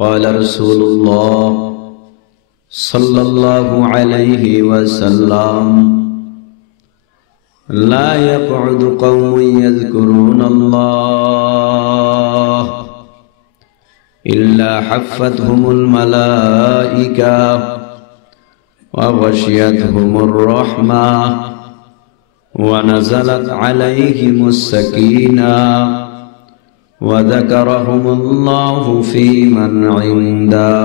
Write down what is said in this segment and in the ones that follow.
قال رسول الله صلى الله عليه وسلم لا يقعد قوم يذكرون الله إلا حفتهم الملائكة وغشيتهم الرحمة ونزلت عليهم السكينة وذكرهم الله في من عنده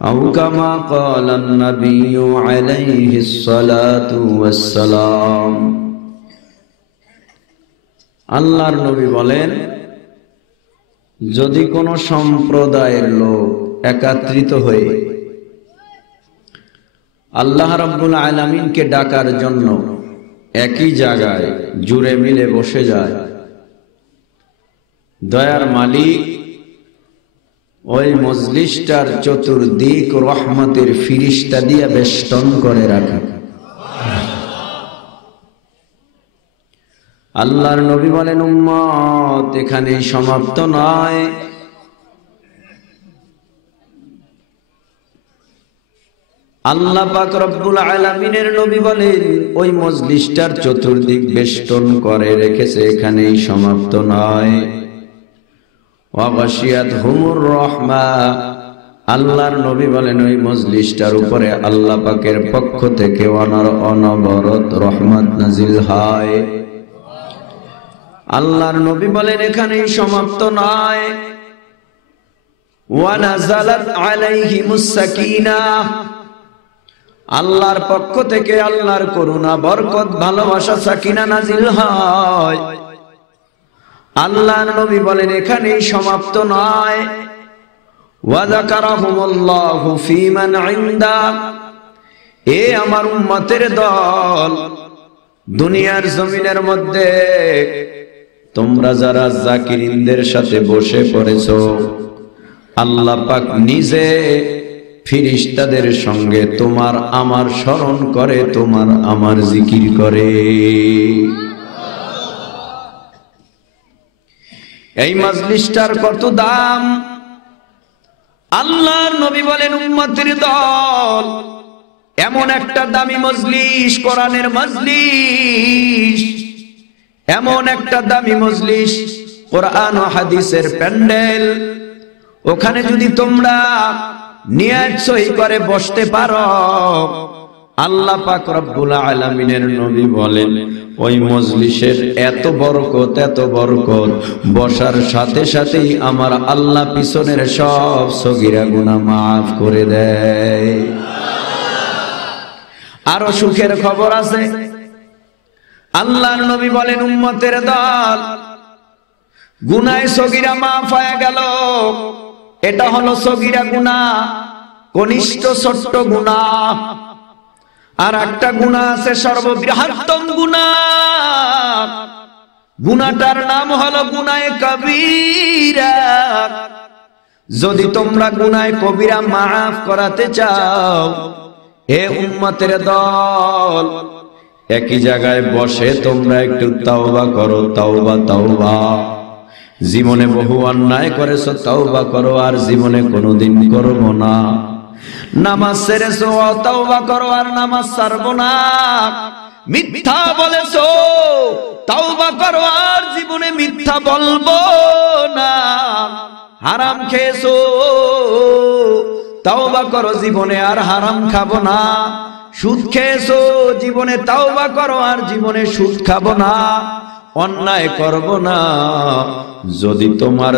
أو كما قال النبي عليه الصلاة والسلام আল্লাহর নবী বলেন, যদি কোনো সম্প্রদায়ের লোক একত্রিত হয়ে আল্লাহ রাব্বুল আলামিনকে ডাকার জন্য একই জায়গায় জুড়ে মিলে বসে যায়, দয়ার মালিক ওই মজলিসটার চতুর্দিক রহমতের ফিরিস্তা দিয়ে বেষ্টন করে রাখে। আল্লাহর নবী বলেন, উম্মত এখানেই সমাপ্ত নয়, আল্লাহ পাক রব্বুল আলামিনের নবী বলেন ওই মজলিসটার চতুর্দিক বেষ্টন করে রেখেছে, এখানেই সমাপ্ত নয়। ওয়াগাশিয়াতহুমুর রাহমা, আল্লাহর নবী বলেন ওই মজলিসটার উপরে আল্লাহ পাকের পক্ষ থেকে অনবরত রহমত নাজিল হয়। আল্লাহর নবী বলেন এখানেই সমাপ্ত নয়, ওয়া নাযালাত আলাইহিমুস সাকিনাহ, আল্লাহর পক্ষ থেকে আল্লাহর করুণা, বরকত, ভালোবাসা, সাকিনা নাজিল হয়। আল্লাহর নবী বলেন এখানেই সমাপ্ত নয়, ওয়া যাকারাহুমুল্লাহু ফী মান ইনদা, এ আমার উম্মতের দল, দুনিয়ার জমিনের মধ্যে তোমরা যারা জাকিরিনদের সাথে বসে পড়েছো, আল্লাহ পাক নিজে ফিরিস্তাদের সঙ্গে তোমার আমার স্মরণ করে, তোমার আমার জিকির করে। এই মজলিসটার কত দাম! আল্লাহর নবী বলেন উম্মতের দল এমন একটা দামি মজলিস, কোরআনের মজলিস, এমন একটা দামি মজলিস, কোরআন ও হাদিসের প্যান্ডেল, ওখানে যদি তোমরা নিয়ত সহি করে বসতে পারো, আল্লাহ পাক রব্বুল আলামিনের নবী বলেন ওই মজলিসের এত বরকত, এত বরকত, বসার সাথে সাথেই আমার আল্লাহ পিছনের সব সগীরা গুনাহ মাফ করে দেয়। আরো সুখের খবর আছে, আল্লাহর নবী বলেন উম্মতের দল গুনাহে সগীরা মাফ হয়ে গেল, এটা হলো সগীরা গুনাহ, কনিষ্ঠ ছোট্ট গুনাহ। আর একটা গুনাহ আছে সর্ববৃহত্তম গুনাহ, গুনাহটার নাম হলো গুনাহে কবিরা। যদি তোমরা গুনাহে কবিরা মাফ করাতে চাও, হে উম্মতের দল, একই জায়গায় বসে তোমরা একটু তাওবা করো, তাওবা তাওবা। জীবনে বহু অন্যায় করেছো, তাওবা করো, আর জীবনে কোনোদিন করব না। নামাজ ছেড়েছো, তাওবা করো, আর নামাজ ছাড়বো না। মিথ্যা বলেছো, তাওবা করো, আর জীবনে মিথ্যা বলবো না। হারাম খেয়েছো, তাওবা করো, জীবনে আর হারাম খাবো না। সুদ খেয়েছো, জীবনে তাওবা করো, আর জীবনে সুদ খাবো না, অন্যায় করব না। যদি তোমার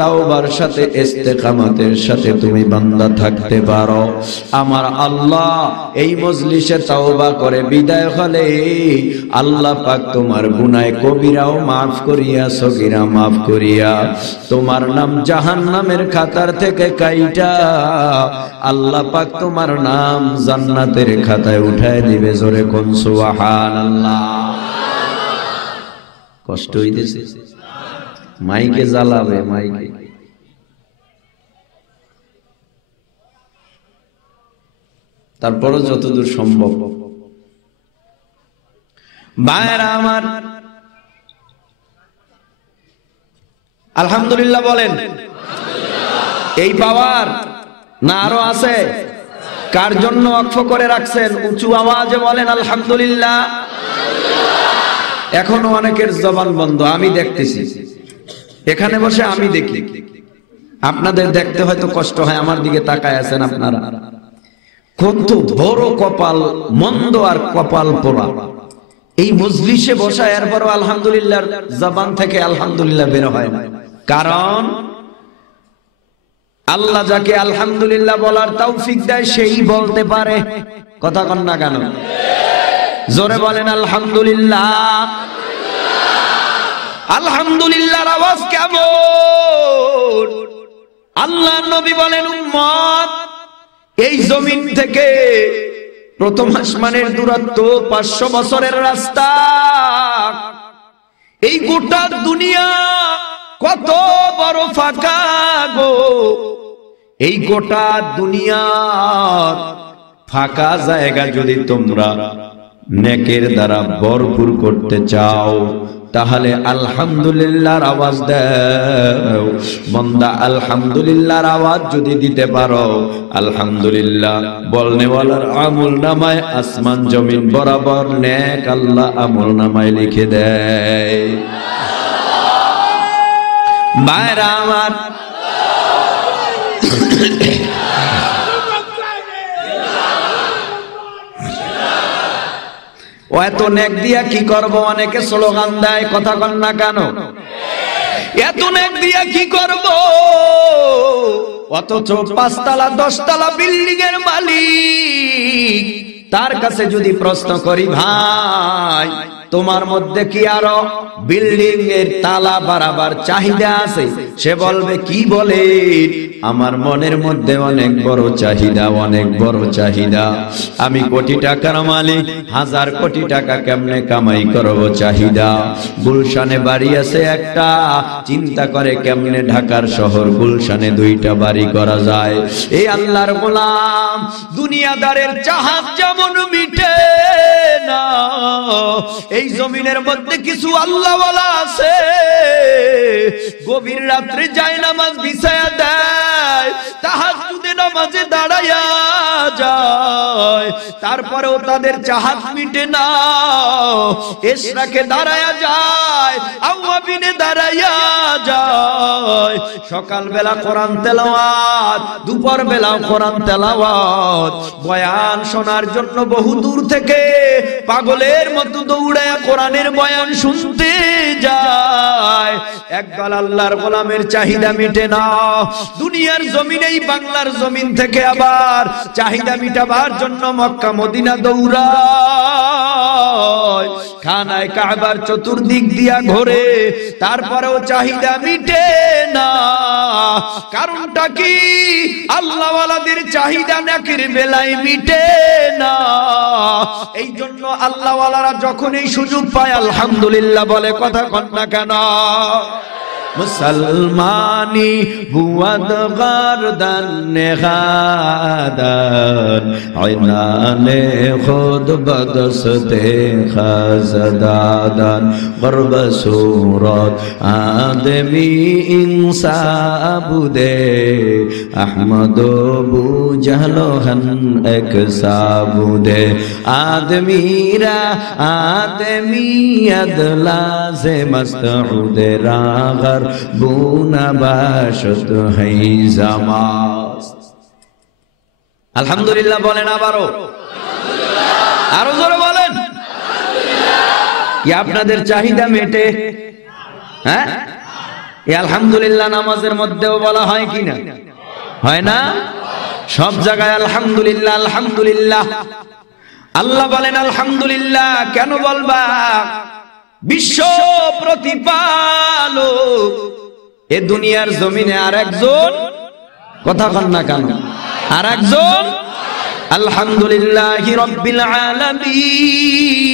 তাওবার সাথে ইস্তেকামতের সাথে তুমি বান্দা থাকতে পারো, আমার আল্লাহ এই মজলিসে তাওবা করে বিদায় হলে আল্লাহ পাক তোমার গুনাহ কবিরাও মাফ করিয়া সগীরা মাফ করিয়া তোমার নাম জাহান্নামের খাতার থেকে কাইটা আল্লাহ পাক তোমার নাম জান্নাতের খাতায় উঠায় দিবে। জোরে কোন সুবহানাল্লাহ। কষ্ট হইতেছে, মাইকে জ্বালাবে, মাইকে। তারপরও যতদূর সম্ভব ভাইরা আমার, আলহামদুলিল্লাহ বলেন। এই পাওয়ার না আরো আছে? কার জন্য ওয়াকফ করে রাখছেন? উঁচু আওয়াজে বলেন আলহামদুলিল্লাহ। এখনো অনেকের জবান বন্ধ, আমি দেখতেছি, এখানে বসে আমি দেখি, আপনাদের দেখতে হয়তো কষ্ট হয়, আমার দিকে তাকায় আছেন আপনারা। কত বড় কপাল মন্দ আর কপাল পোড়া, এই মজলিসে বসা এরপরও আলহামদুলিল্লাহর জবান থেকে আলহামদুলিল্লাহ বের হয় না। কারণ আল্লাহ যাকে আলহামদুলিল্লাহ বলার তৌফিক দেয় সেই বলতে পারে। কথা কন না কেন? জোরে বলেন আলহামদুলিল্লাহ। আলহামদুলিল্লাহর আওয়াজ কেমন? আল্লাহর নবী বলেন, উম্মত, এই জমিন থেকে প্রথম আসমানের দূরত্ব 500 বছরের রাস্তা। এই গোটা দুনিয়া কত বড় ফাঁকা গো! এই গোটা দুনিয়া ফাঁকা জায়গা যদি তোমরা নেকের দ্বারা ভরপুর করতে চাও, তাহলে আলহামদুলিল্লাহর আওয়াজ দাও। বান্দা আলহামদুলিল্লাহর আওয়াজ যদি দিতে পারো, আলহামদুলিল্লাহ বলনেওয়ালার আমল নামায় আসমান জমিন বরাবর নেক আল্লাহ আমল নামায় লিখে দেয়। ভাইরা আমার, ও এত নেক দিয়া কি করব? অনেকে স্লোগান দেয়, কথা কন না কেন? এত নেক দিয়া কি করব? অথচ 5 তলা 10 তলা বিল্ডিং এর মালিক, তার কাছে যদি প্রশ্ন করি, ভাই তোমার মধ্যে কি আরো বিল্ডিং এর তালা বাড়াবার চাহিদা আছে? সে বলবে, কি বলে? আমার মনের মধ্যে অনেক বড় চাহিদা, অনেক বড় চাহিদা। আমি কোটি টাকার মালিক, 1000 কোটি টাকা কেমনে কামাই করব চাহিদা। গুলশানে বাড়ি আছে একটা, চিন্তা করে কেমনে ঢাকার শহর গুলশানে 2টা বাড়ি করা যায়। এই আল্লাহর গোলাম, দুনিয়াদারের চাহাত যেমন মিটে না, এই জমিনের মধ্যে কিছু আল্লাহওয়ালা আছে, গভীর রাত্রে যায় নামাজ বিছায়া দেয়, তাহাজ্জুদে নামাজে দাঁড়ায়া যায়, তারপরেও তাদের চাহাত মিটে না। ইশরাকে দাঁড়ায়া যায়, আওয়াবিনে দাঁড়ায়া যায়, সকালবেলা কোরআন তেলাওয়াত, দুপুর বেলা কোরআন তেলাওয়াত, বয়ান শোনার জন্য বহু দূর থেকে পাগলের মতো দৌড়ায়া কোরআনের বয়ান শুনতে যায়। একদল আল্লাহর গোলামের চাহিদা মিটে না। দুনিয়ার জমিনেই, বাংলার জমিন থেকে আবার চাহিদা মিটাবার জন্য মক্কা মদিনা দৌড়ায়, খানায় কাবার চতুর্দিক দিয়া ঘোরে, তারপরেও চাহিদা মিটে না। কারণটা কি? আল্লাহওয়ালাদের চাহিদা নেকের বেলায় মিটে না। এই জন্য আল্লাহওয়ালারা যখন এই সুযোগ পায় আলহামদুলিল্লাহ বলে, কথা কন না কেন? মুসলমানি বুয়াদ গারদান নেহাদান আইনানে খুদ বদস্তে খাজদাদান গরব সুরত আদমি ইনসাবুদে আহমদ বু জাহলহন এক সাবুদে আদমিরা আদমিয়ত লাজে মস্তউদে রাগর বুনা বাশত হাই জামাস। আলহামদুলিল্লাহ বলেন আবারও, আরো জোরে বলেন। কি আপনাদের চাহিদা মেটে? হ্যাঁ, এই আলহামদুলিল্লাহ নামাজের মধ্যেও বলা হয় কি না? হয় না? সব জায়গায় আলহামদুলিল্লাহ আলহামদুলিল্লাহ। আল্লাহ বলেন আলহামদুলিল্লাহ। কেন বলবা? বিশ্ব প্রতিপালক এ দুনিয়ার জমিনে আর একজন, কথা কন না কেন? আর একজন, আলহামদুলিল্লাহি রাব্বিল আলামিন।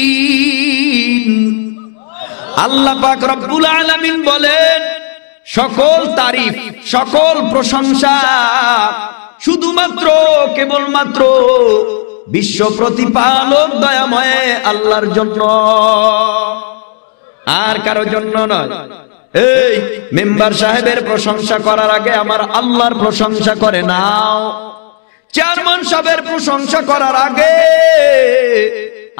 আল্লাহ পাক রব্বুল আলামিন বলেন, সকল তারিফ, সকল প্রশংসা শুধুমাত্র কেবলমাত্র বিশ্ব প্রতিপালক দয়াময় আল্লাহর জন্য, আর কারো জন্য নয়। এই মেম্বার সাহেবের প্রশংসা করার আগে আমার আল্লাহর প্রশংসা করে নাও। চেয়ারম্যান সাহেবের প্রশংসা করার আগে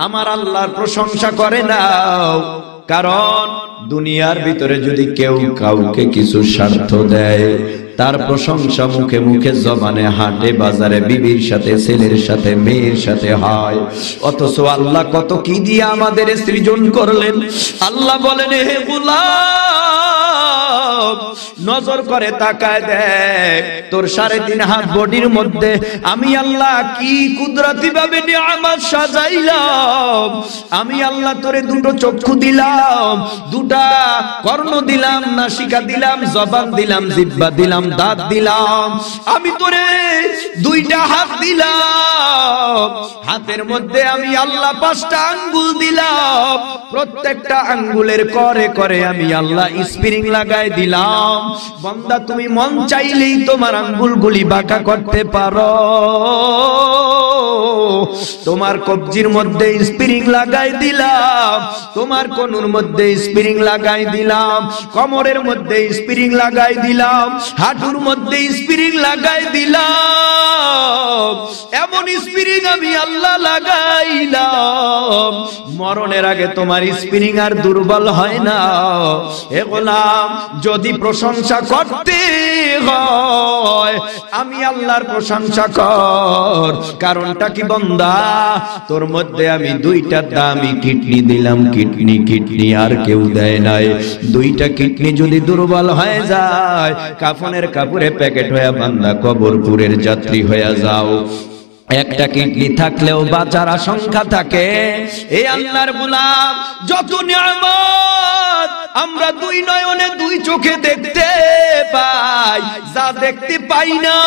আমার আল্লাহর প্রশংসা করে নাও। কারণ দুনিয়ার ভিতরে যদি কেউ কাউকে কিছু স্বার্থ দেয়, তার প্রশংসা মুখে মুখে জবানে হাটে বাজারে বিবির সাথে ছেলের সাথে মেয়ের সাথে হয়, অথচ আল্লাহ কত কি দিয়ে আমাদের সৃজন করলেন। আল্লাহ বলেন, হে গোলাম নজর করে তাকায় দেখ, তোর 3.5 হাত বডির মধ্যে আমি আল্লাহ কি কুদরতি ভাবে নিয়ামত সাজাইলাম। আমি আল্লাহ তোরে 2টো চক্ষু দিলাম, 2টা কর্ণ দিলাম, নাসিকা দিলাম, জবান দিলাম, জিহ্বা দিলাম, দাঁত দিলাম। আমি তোরে 2টা হাত দিলাম, হাতের মধ্যে আমি আল্লাহ 5টা আঙ্গুল দিলাম, প্রত্যেকটা আঙ্গুলের করে করে আমি আল্লাহ স্প্রিং লাগাই দিলাম। বান্দা তুমি মন চাইলেই তোমার আঙ্গুলগুলি বাঁকা করতে পারো, তোমার কবজির মধ্যে স্প্রিং লাগাই দিলাম, তোমার কোনুর মধ্যে স্প্রিং লাগাই দিলাম, কোমরের মধ্যে স্প্রিং লাগাই দিলাম, হাঁটুর মধ্যে স্প্রিং লাগাই দিলাম। এমন স্প্রিং আমি আল্লাহ লাগাইলাম, মরণের আগে তোমার স্প্রিং আর দুর্বল হয় না। হে গোলাম, যদি প্রশংসা করতে হয় আমি আল্লাহর প্রশংসা কর। কারণটা কি বান্দা, তোর মধ্যে আমি 2টা দামি কিডনি দিলাম, কিডনি আর কেউ দেয় নাই। 2টা কিডনি যদি দুর্বল হয়ে যায়, কাফনের কাপড়ে প্যাকেট হয়ে বান্দা কবরপুরের যাত্রী হয়ে যাও। একটা কিডনি থাকলেও বাঁচার আশঙ্কা থাকে। এই আল্লাহর গোলাম, যত নিয়ামত আমরা 2 নয়নে 2 চোখে দেখতে পাই, যা দেখতে পাই না,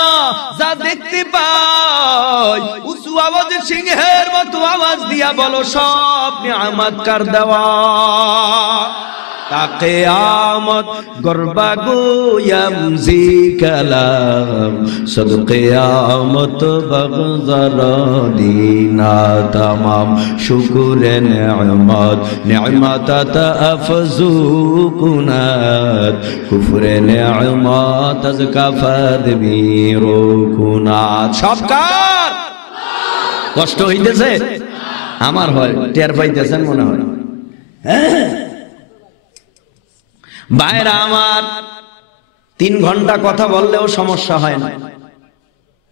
যা দেখতে পাই উঁচু আওয়াজে সিংহের মতো আওয়াজ দিয়া বলো, সব নিয়ামত কার দেওয়া। কিয়ামত গরবা গোয়াম জি কালাম সদ কিয়ামত বগজর দিনা तमाम শুকুর নিয়ামত নিয়ামত আফজু কুনাত কুফর নিয়ামত আজ কাফাদ বিরু কুনাত। সবকার কষ্ট হইতেছে আমার, হয় টের পাইতেছেন মনে হয়। ভাইরা আমার, 3 ঘন্টা কথা বললেও সমস্যা হয় না,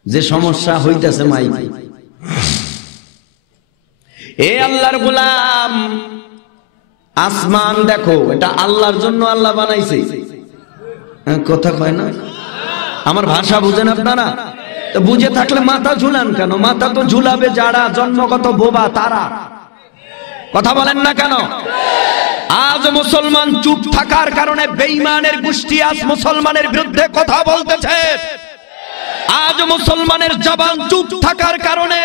যে সমস্যা হইতেছে মাইক। এ আল্লাহর গোলাম, আসমান দেখো, এটা আল্লাহর জন্য আল্লাহ বানাইছে। কথা কয় না, আমার ভাষা বুঝেন আপনারা? তো বুঝে থাকলে মাথা ঝুলান কেন? মাথা তো ঝুলাবে যারা জন্মগত বোবা তারা। কথা বলেন না কেন? আজ মুসলমান চুপ থাকার কারণে বেঈমানের গোষ্ঠী আজ মুসলমানের বিরুদ্ধে কথা বলতেছে। আজ মুসলমানের জবান চুপ থাকার কারণে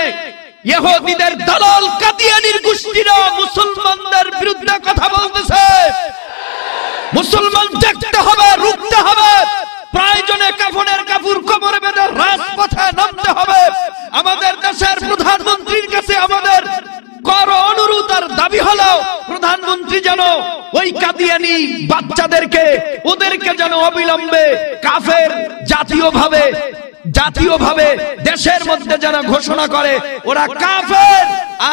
ইহুদিদের দালাল কাদিয়ানির গোষ্ঠীরা মুসলমানদের বিরুদ্ধে কথা বলতেছে। মুসলমান দেখতে হবে, রুখতে হবে, প্রয়োজনে কাফনের কাপড় কোমরে বেঁধে রাজপথে নামতে হবে। আমাদের দেশের প্রধানমন্ত্রীর কাছে আমাদের কর অনুরোধ আর দাবি হলো, প্রধানমন্ত্রী যেন ওই কাদিয়ানি বাচ্চাদেরকে, ওদেরকে যেন অবিলম্বে কাফের জাতীয়ভাবে দেশের মধ্যে যেন ঘোষণা করে ওরা কাফের,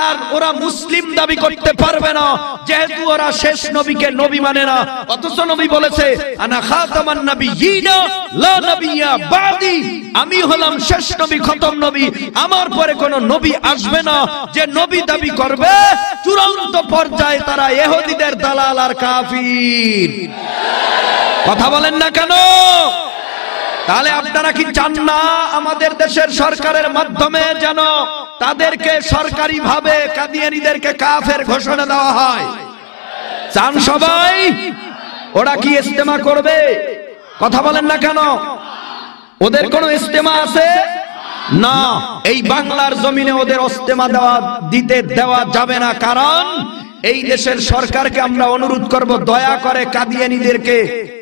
আর ওরা মুসলিম দাবি করতে পারবে না, যেহেতু ওরা শেষ নবীকে নবী মানে না। অথচ নবী বলেছে, আনা খাতামান নবিয়্যিনা লা নবিয়্যা বাদি, আমি হলাম শেষ নবী, খতম নবী, আমার পরে কোনো নবী আসবে না। যে নবী দাবি করবে চূড়ান্ত পর্যায়ে তারা ইহুদিদের দালাল আর কাফির। কথা বলেন না কেন? তাহলে আপনারা কি চান না আমাদের দেশের সরকারের মাধ্যমে যেন তাদেরকে সরকারি ভাবে কাদিয়ানীদেরকে কাফের ঘোষণা দেওয়া হয়? চান সবাই? ওরা কি ইজতেমা করবে? কথা বলেন না কেন? ওদের কোনো ইজতেমা আছে না? এই বাংলার জমিনে ওদের ইজতেমা দিতে দেওয়া যাবে না। কারণ এই দেশের সরকারকে আমরা অনুরোধ করব, দয়া করে কাদিয়ানীদেরকে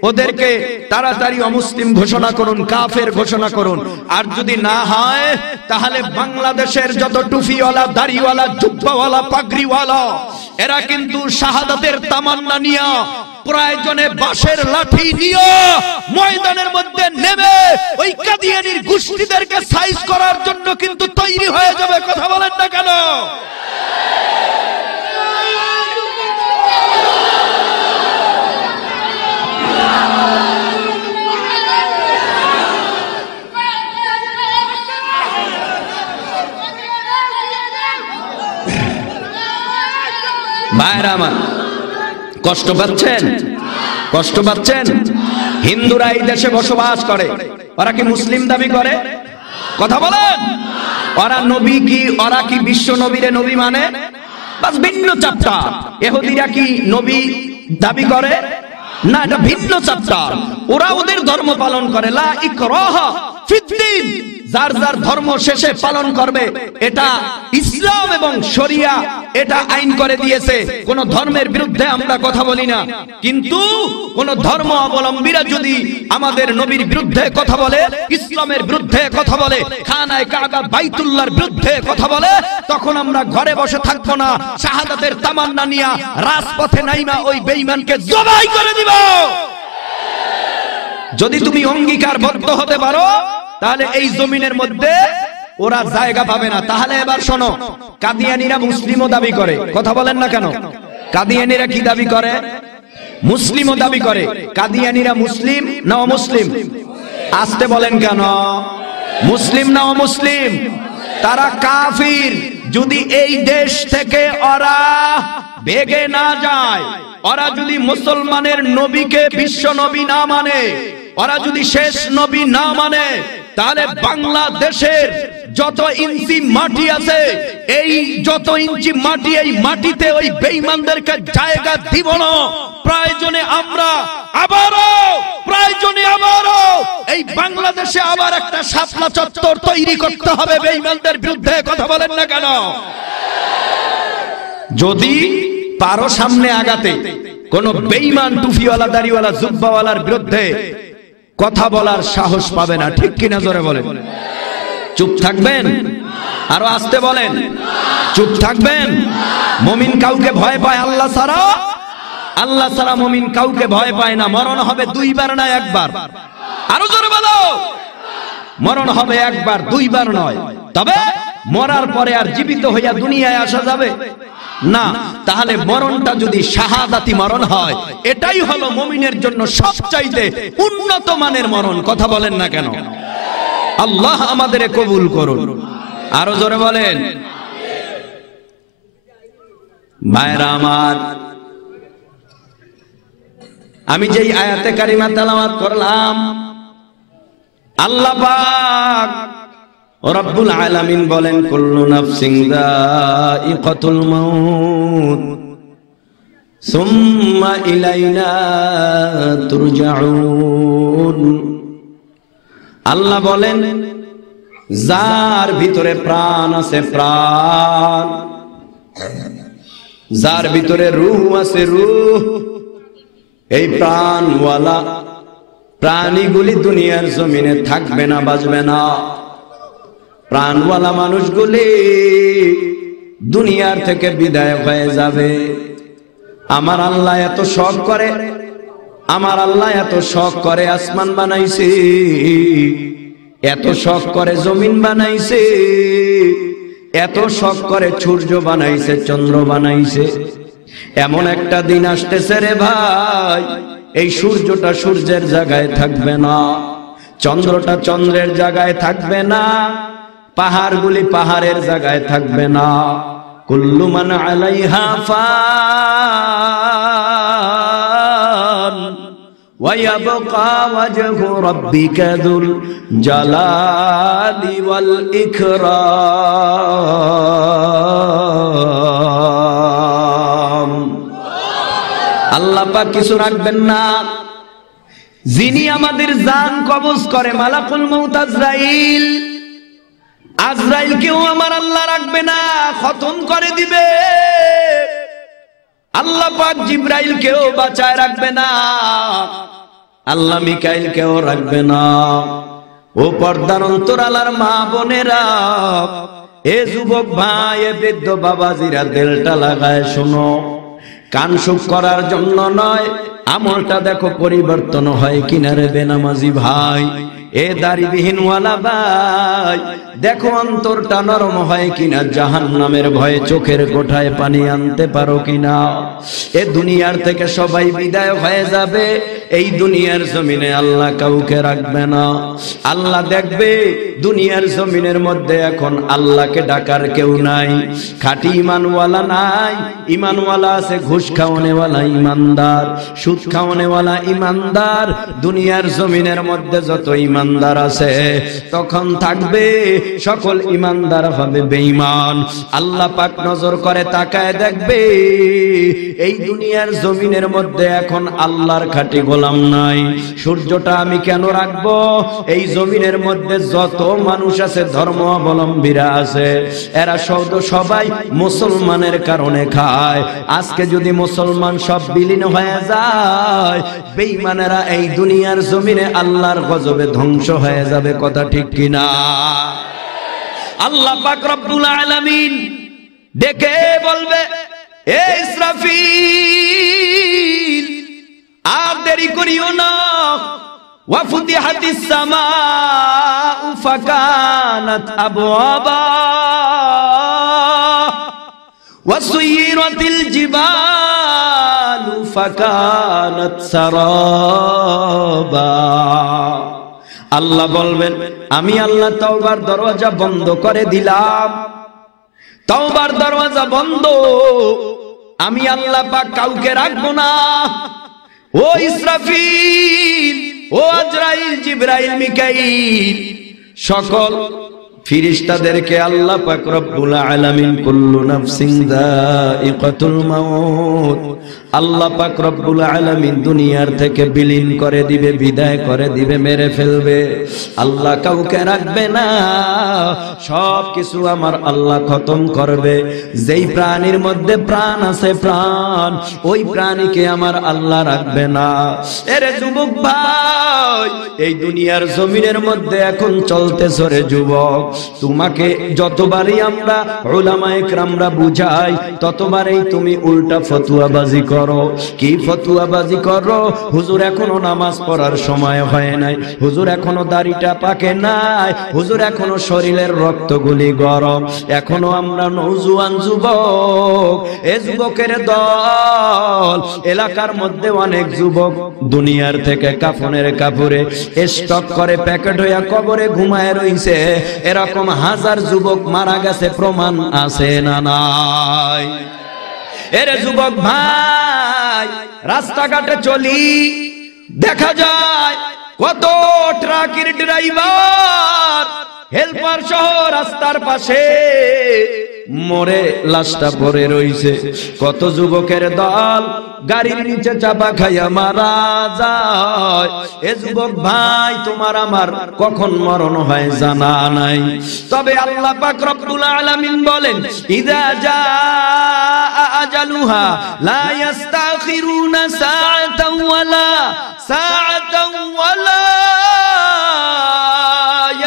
ওদেরকে তাড়াতাড়ি অমুসলিম ঘোষণা করুন, কাফের ঘোষণা করুন। আর যদি না হয় তাহলে বাংলাদেশের যত টুপিওয়ালা, দাড়িওয়ালা, জুব্বাওয়ালা, পাগড়িওয়ালা এরা কিন্তু শাহাদাতের তামান্না নিয়ে প্রয়োজনে বাঁশের লাঠি নিয়ে ময়দানের মধ্যে নেমে ওই কাদিয়ানির গোষ্ঠীদেরকে সাইজ করার জন্য কিন্তু তৈরি হয়ে যাবে। কথা বলেন না কেন? ভাইরা আমার, কষ্ট পাচ্ছেন? কষ্ট পাচ্ছেন? হিন্দুরা এই দেশে বসবাস করে, ওরা কি মুসলিম দাবি করে? কথা বলেন। ওরা নবী কি, ওরা কি বিশ্ব নবীরে নবী মানে? বাস ভিন্ন চ্যাপ্টার। ইহুদিরা কি নবী দাবি করে? না, এটা ভিন্ন চ্যাপ্টার। ওরা ওদের ধর্ম পালন করে। লা ইকরাহা ফিদ্দীন, যার যার ধর্ম শেষে পালন করবে, এটা ইসলাম এবং শরিয়া এটা আইন করে দিয়েছে। কোন ধর্মের বিরুদ্ধে আমরা কথা বলি না, কিন্তু কোন ধর্ম অবলম্বীরা যদি আমাদের নবীর বিরুদ্ধে কথা বলে, ইসলামের বিরুদ্ধে কথা বলে, খানায়ে কাবা বাইতুল্লাহর বিরুদ্ধে কথা বলে, তখন আমরা ঘরে বসে থাকবো না, শাহাদাতের তামান্না নিয়ে রাজপথে নাইমা ওই বেঈমানকে জবাই করে দিব। যদি তুমি অঙ্গীকারবদ্ধ হতে পারো, তাহলে এই জমিনের মধ্যে ওরা জায়গা পাবে না। তাহলে এবার শোনো, কাদিয়ানীরা মুসলিমও দাবি করে। কথা বলেন না কেন? কাদিয়ানীরা কি দাবি করে? মুসলিমও দাবি করে। কাদিয়ানীরা মুসলিম না অমুসলিম? আসতে বলেন কেন? মুসলিম না অমুসলিম? তারা কাফির। যদি এই দেশ থেকে ওরা ভেগে না যায়, ওরা যদি মুসলমানের নবীকে বিশ্ব নবী না মানে, ওরা যদি শেষ নবী না মানে, তাহলে বাংলাদেশের যত ইঞ্চি মাটি আছে, এই যত ইঞ্চি মাটি, এই মাটিতে ওই বেঈমানদেরকে জায়গা দিব না। প্রয়োজনে আমরা আবারও এই বাংলাদেশে আবার একটা শাপলা চত্বর তৈরি করতে হবে বেঈমানদের বিরুদ্ধে। কথা বলেন না কেন? যদি পারো সামনে আগাতে, কোন বেঈমান টুপিওয়ালা দাড়িওয়ালা জুব্বাওয়ালার বিরুদ্ধে কথা বলার সাহস পাবে না। ঠিক কিনা জোরে বলেন? চুপ থাকবেন? আরো আসতে বলেন। চুপ থাকবেন? মুমিন কাউকে ভয় পায় আল্লাহ ছাড়া? আল্লাহ ছাড়া মুমিন কাউকে ভয় পায় না। মরণ হবে দুইবার না একবার? আরো জোরে বলো। মরণ হবে একবার, দুইবার নয়। তবে মরার পরে আর জীবিত হইয়া দুনিয়ায় আসা যাবে না। তাহলে মরণটা যদি শাহাদাতি মরণ হয়, এটাই হলো মুমিনের জন্য সবচাইতে উন্নত মানের মরণ। কথা বলেন না কেন? আল্লাহ আমাদের কবুল করুন। আরো জোরে বলেন। ভাইরা আমার, আমি যেই আয়াতে কারিমা তেলাওয়াত করলাম, আল্লাহ পাক রব্বুল আলামিন বলেন, কুল্লু নাফসিন যায়িকাতুল মাউত সুম্মা ইলাইনা তুরজাউন। আল্লাহ বলেন, যার ভিতরে প্রাণ আছে, প্রাণ, যার ভিতরে রূহ আছে, রূহ, এই প্রাণওয়ালা প্রাণীগুলি দুনিয়ার জমিনে থাকবে না, বাঁচবে না। প্রাণওয়ালা মানুষগুলি দুনিয়ার থেকে বিদায় হয়ে যাবে। আমার আল্লাহ এত শখ করে, আমার আল্লাহ এত শখ করে আসমান বানাইছে, এত শখ করে জমিন বানাইছে, এত শখ করে সূর্য বানাইছে, চন্দ্র বানাইছে। এমন একটা দিন আসতেছে রে ভাই, এই সূর্যটা সূর্যের জায়গায় থাকবে না, চন্দ্রটা চন্দ্রের জায়গায় থাকবে না, পাহাড়গুলি পাহাড়ের জায়গায় থাকবে না। কুল্লু মান আলাইহা ফান ওয়া ইয়াবকা ওয়াজহু রাব্বিকা যুল জালালি ওয়াল ইকরাম। আল্লাহ পাক কিছু রাখবেন না। যিনি আমাদের জান কবজ করে, মালাকুল মউত আজরাইল, আজরাইলকেও আমার আল্লাহ রাখবে না, খতম করে দিবে। আল্লাহ পাক জিবরাইলকেও বাঁচায় রাখবে না, আল্লাহ মিকাইলকেও রাখবে না। ও পর্দার অন্তরালার মা বোনেরা, এ যুবক ভাই, এ বৃদ্ধ বাবাজিরা, দিলটা লাগায় শোনো। কান সুখ করার জন্য নয়, আমলটা দেখো পরিবর্তন হয় কিনা রে বেনামাজি ভাই। এ দাড়িবিহীন ওয়ালা ভাই, দেখো অন্তরটা নরম হয় কিনা, জাহান্নামের ভয়ে চোখের কোঠায় পানি আনতে পারো কিনা। এ দুনিয়ার থেকে সবাই বিদায় হয়ে যাবে, এই দুনিয়ার জমিনে আল্লাহ কাউকে রাখবে না। আল্লাহ দেখবে দুনিয়ার জমিনের মধ্যে এখন আল্লাহকে ডাকার কেউ নাই, খাঁটি ইমানওয়ালা নাই। ইমানওয়ালা আছে ঘুষ খাওয়ানেওয়ালা ইমানদার, সুদ খাওয়ানেওয়ালা ইমানদার। দুনিয়ার জমিনের মধ্যে যত ইমানদার আছে তখন থাকবে, সকল ইমানদার হবে বেঈমান। আল্লাহ পাক নজর করে তাকায় দেখবে এই দুনিয়ার জমিনের মধ্যে এখন আল্লাহর খাঁটি গোলাম নাই। সূর্যটা আমি কেন রাখবো? এই জমিনের মধ্যে যত মানুষ আছে, ধর্ম অবলম্বীরা আছে, এরা সবাই মুসলমানের কারণে খায়। আজকে যদি মুসলমান সব বিলীন হয়ে যায়, বেঈমানেরা এই দুনিয়ার জমিনে আল্লাহর গজবে ধ্বংস হয়ে যাবে। কথা ঠিক কিনা? আল্লাহ পাক রব্বুল আলামিন ডেকে বলবে, এ ইসরাফিল আর দেরি করিও না। ওয়া ফুতিহাতিস সামাউ ফাকানাত আবওয়াবা ওয়া সুয়িরাতিল জিবালু ফাকানাত সারাবা। আল্লাহ বলবেন, আমি আল্লাহ তওবার দরজা বন্ধ করে দিলাম। তওবার দরজা বন্ধ, আমি আল্লাহ পাক কাউকে রাখবো না। ও ইসরাফিল, ও আজরাইল, জিবরাইল, মিকাইল, সকল ফেরেশতাদেরকে আল্লাহ পাক রব্বুল আলামিন কুল্লু নাফসিন যায়িকাতুল মাউত, আল্লাহ পাক রব্বুল আলামিন দুনিয়ার থেকে বিলীন করে দিবে, বিদায় করে দিবে, মেরে ফেলবে। আল্লাহ কাউকে রাখবে না, সব কিছু আমার আল্লাহ খতম করবে। যেই প্রাণীর মধ্যে প্রাণ আছে, প্রাণ, ওই প্রাণীকে আমার আল্লাহ রাখবে না। এরে যুবক ভাই, এই দুনিয়ার জমিনের মধ্যে এখন চলতেছে রে যুবক, তোমাকে যতবারই আমরা উলামায়ে কেরামরা বুঝাই, ততবারই তুমি উল্টা ফতোয়াবাজি করো। কি ফতোয়াবাজি করো? হুজুর এখনো নামাজ পড়ার সময় হয় নাই, হুজুর এখনো দাড়িটা পাকে নাই, হুজুর এখনো শরীরের রক্তগুলি গরম, এখনো আমরা নওজোয়ান যুবক। এ যুবকের দল, এলাকার মধ্যে অনেক যুবক দুনিয়ার থেকে কাফনের কাপড়ে স্টক করে প্যাকেট হইয়া কবরে ঘুমায় রইছে। এরকম হাজার যুবক মারা গেছে, প্রমাণ আছে না নাই? এরে যুবক ভাই, রাস্তাঘাটে চলি, দেখা যায় কত ট্রাকের ড্রাইভার, হেল্পার সহ রাস্তার পাশে মরে লাশটা পড়ে রইছে। কত যুবকের দল গাড়ির নিচে চাপা খাইয়া মারা যায়। এ যুবক ভাই, তোমার আমার কখন মরণ হয় জানা নাই। তবে আল্লাহ পাক রব্বুল আলামিন বলেন, ইযা জাআ আজালুহা লা ইস্তাখিরুনা সাআতান ওয়ালা সাআতান ওয়ালা